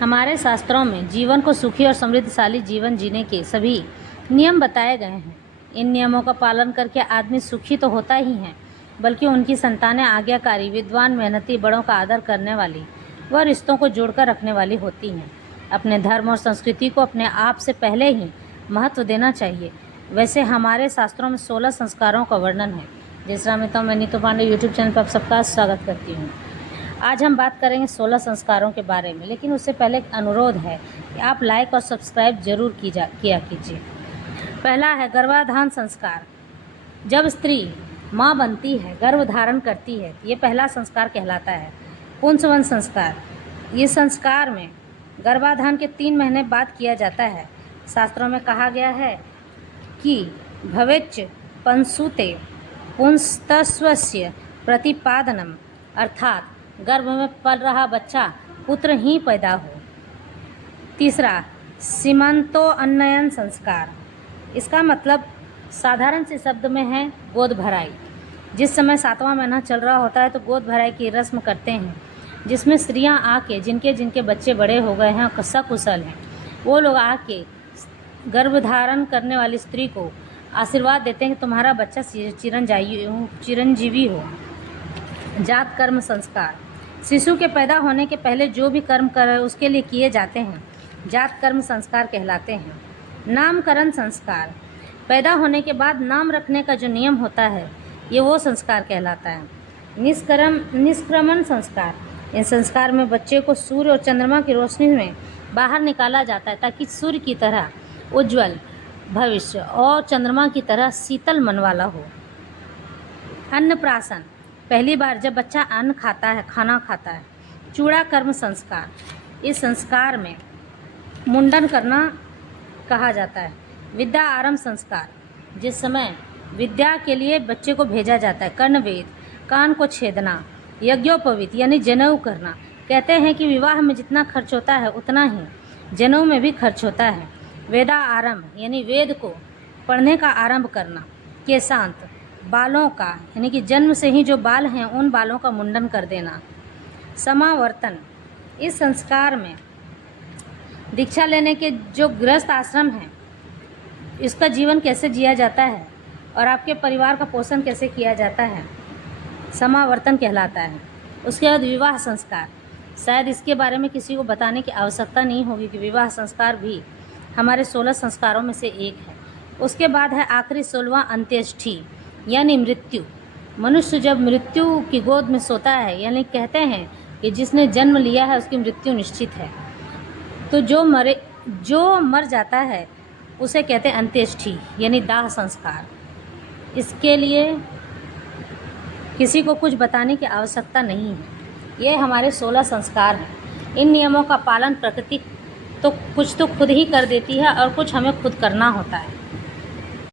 हमारे शास्त्रों में जीवन को सुखी और समृद्धशाली जीवन जीने के सभी नियम बताए गए हैं। इन नियमों का पालन करके आदमी सुखी तो होता ही है, बल्कि उनकी संतानें आज्ञाकारी, विद्वान, मेहनती, बड़ों का आदर करने वाली व रिश्तों को जोड़कर रखने वाली होती हैं। अपने धर्म और संस्कृति को अपने आप से पहले ही महत्व देना चाहिए। वैसे हमारे शास्त्रों में 16 संस्कारों का वर्णन है। जय श्री राम। मैं नीतू पांडे यूट्यूब चैनल पर आप सबका स्वागत करती हूँ। आज हम बात करेंगे 16 संस्कारों के बारे में, लेकिन उससे पहले एक अनुरोध है कि आप लाइक और सब्सक्राइब जरूर किया कीजिए। पहला है गर्भाधान संस्कार। जब स्त्री माँ बनती है, गर्भ धारण करती है, ये पहला संस्कार कहलाता है। पुंसवन संस्कार। ये संस्कार में गर्भाधान के 3 महीने बाद किया जाता है। शास्त्रों में कहा गया है कि भवेच्च पंसूते पुंस्तस्वस्य प्रतिपादनम, अर्थात गर्भ में पल रहा बच्चा पुत्र ही पैदा हो। तीसरा सीमंतोन्नयन संस्कार। इसका मतलब साधारण से शब्द में है गोद भराई। जिस समय 7वां महीना चल रहा होता है तो गोद भराई की रस्म करते हैं, जिसमें स्त्रियां आके जिनके बच्चे बड़े हो गए हैं, सकुशल हैं, वो लोग आके गर्भधारण करने वाली स्त्री को आशीर्वाद देते हैं कि तुम्हारा बच्चा चिरंजीवी हो। जात कर्म संस्कार। शिशु के पैदा होने के पहले जो भी कर्म करे उसके लिए किए जाते हैं, जात कर्म संस्कार कहलाते हैं। नामकरण संस्कार। पैदा होने के बाद नाम रखने का जो नियम होता है, ये वो संस्कार कहलाता है। निष्क्रमण संस्कार। इन संस्कार में बच्चे को सूर्य और चंद्रमा की रोशनी में बाहर निकाला जाता है ताकि सूर्य की तरह उज्जवल भविष्य और चंद्रमा की तरह शीतल मन वाला हो। अन्नप्राशन। पहली बार जब बच्चा अन्न खाता है, खाना खाता है। चूड़ा कर्म संस्कार। इस संस्कार में मुंडन करना कहा जाता है। विद्या आरंभ संस्कार। जिस समय विद्या के लिए बच्चे को भेजा जाता है। कर्णवेद, कान को छेदना। यज्ञोपवीत यानी जनेऊ करना। कहते हैं कि विवाह में जितना खर्च होता है उतना ही जनेऊ में भी खर्च होता है। वेदा आरंभ यानी वेद को पढ़ने का आरंभ करना। केशांत, बालों का यानी कि जन्म से ही जो बाल हैं उन बालों का मुंडन कर देना। समावर्तन। इस संस्कार में दीक्षा लेने के जो गृहस्थ आश्रम हैं, इसका जीवन कैसे जिया जाता है और आपके परिवार का पोषण कैसे किया जाता है, समावर्तन कहलाता है। उसके बाद विवाह संस्कार। शायद इसके बारे में किसी को बताने की आवश्यकता नहीं होगी कि विवाह संस्कार भी हमारे 16 संस्कारों में से एक है। उसके बाद है आखिरी 16वां अंत्येष्टि यानी मृत्यु। मनुष्य जब मृत्यु की गोद में सोता है, यानी कहते हैं कि जिसने जन्म लिया है उसकी मृत्यु निश्चित है, तो जो मर जाता है उसे कहते हैं अंत्येष्टि यानी दाह संस्कार। इसके लिए किसी को कुछ बताने की आवश्यकता नहीं है। ये हमारे 16 संस्कार हैं। इन नियमों का पालन प्रकृति तो कुछ तो खुद ही कर देती है और कुछ हमें खुद करना होता है।